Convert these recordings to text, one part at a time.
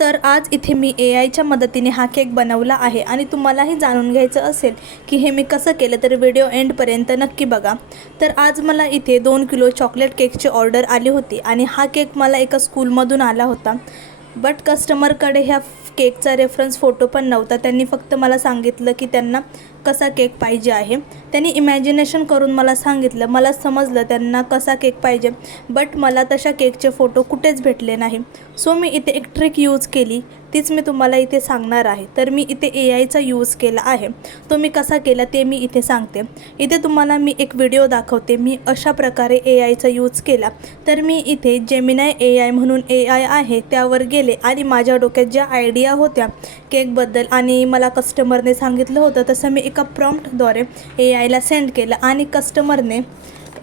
तर आज इथे मी AIच्या मदतीने हा केक बनवला आहे आणि तुम्हालाही जाणून घ्यायचं असेल की हे मी कसं केलं तर व्हिडिओ एंडपर्यंत नक्की बघा। तर आज मला इथे 2 किलो चॉकलेट केकची ऑर्डर आली होती आणि हा केक मला एका स्कूलमधून आला होता। बट कस्टमरकडे ह्या केकचा रेफरन्स फोटो पण नव्हता। त्यांनी फक्त मला सांगितलं की त्यांना कसा केक पाहिजे आहे। त्यांनी इमॅजिनेशन करून मला सांगितलं, मला समजलं त्यांना कसा केक पाहिजे, बट मला तशा केकचे फोटो कुठेच भेटले नाही। सो मी इथे एक ट्रिक यूज केली, तीच मी तुम्हाला इथे सांगणार आहे। तर मी इथे AIचा यूज केला आहे। तो मी कसा केला ते मी इथे सांगते। इथे तुम्हाला मी एक व्हिडिओ दाखवते मी अशा प्रकारे AIचा यूज केला। तर मी इथे जेमिनाय AI म्हणून AI आहे त्यावर गेले आणि माझ्या डोक्यात ज्या आयडिया होत्या केकबद्दल आणि मला कस्टमरने सांगितलं होतं तसं मी एका प्रॉम्प्टद्वारे AIला सेंड केलं आणि कस्टमरने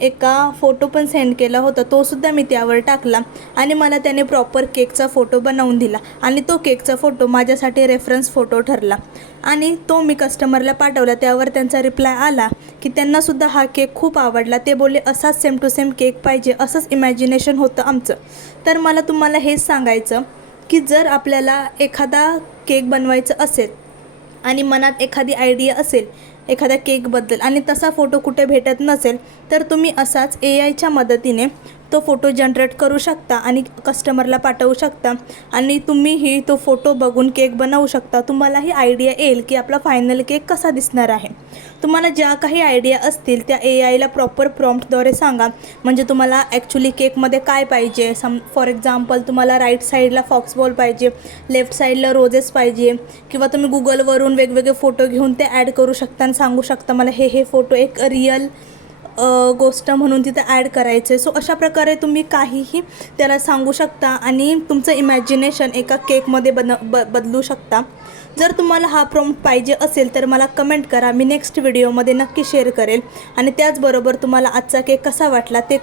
एका फोटो पण सेंड केला होता, तो सुद्धा मी त्यावर टाकला आणि मला त्याने प्रॉपर केकचा फोटो बनवून दिला आणि तो केकचा फोटो माझ्यासाठी रेफरन्स फोटो ठरला आणि तो मी कस्टमरला पाठवला। त्यावर त्यांचा रिप्लाय आला की त्यांनासुद्धा हा केक खूप आवडला। ते बोलले असाच सेम टू सेम केक पाहिजे, असंच इमॅजिनेशन होतं आमचं। तर मला तुम्हाला हेच सांगायचं की जर आपल्याला एखादा केक बनवायचं असेल आणि मनात एखादी आयडिया असेल एखाद्या केकबद्दल आणि तसा फोटो कुठे भेटत नसेल तर तुम्ही असाच AIच्या मदतीने तो फोटो जनरेट करू शकता आणि कस्टमरला पाठवू शकता आणि तुम्हीही तो फोटो बघून केक बनवू शकता। तुम्हालाही आयडिया येईल की आपला फायनल केक कसा दिसणार आहे। तुम्हाला ज्या काही आयडिया असतील त्या AIला प्रॉपर प्रॉम्प्टद्वारे सांगा, म्हणजे तुम्हाला ॲक्च्युली केकमध्ये काय पाहिजे। फॉर एक्झाम्पल तुम्हाला राईट साईडला फॉक्सबॉल पाहिजे, लेफ्ट साईडला रोजेस पाहिजे, किंवा तुम्ही गुगलवरून वेगवेगळे फोटो घेऊन ते ॲड करू शकता आणि सांगू शकता मला हे फोटो एक रिअल गोष्ट म्हणून तिथे ॲड करायचे। सो अशा प्रकारे तुम्ही काहीही त्याला सांगू शकता आणि तुमचं इमॅजिनेशन एका केकमध्ये बदलू शकता। जर तुम्हाला हा प्रॉम्प्ट पाहिजे असेल तर मला कमेंट करा, मी नेक्स्ट व्हिडिओमध्ये नक्की शेअर करेल आणि त्याचबरोबर तुम्हाला आजचा केक कसा वाटला ते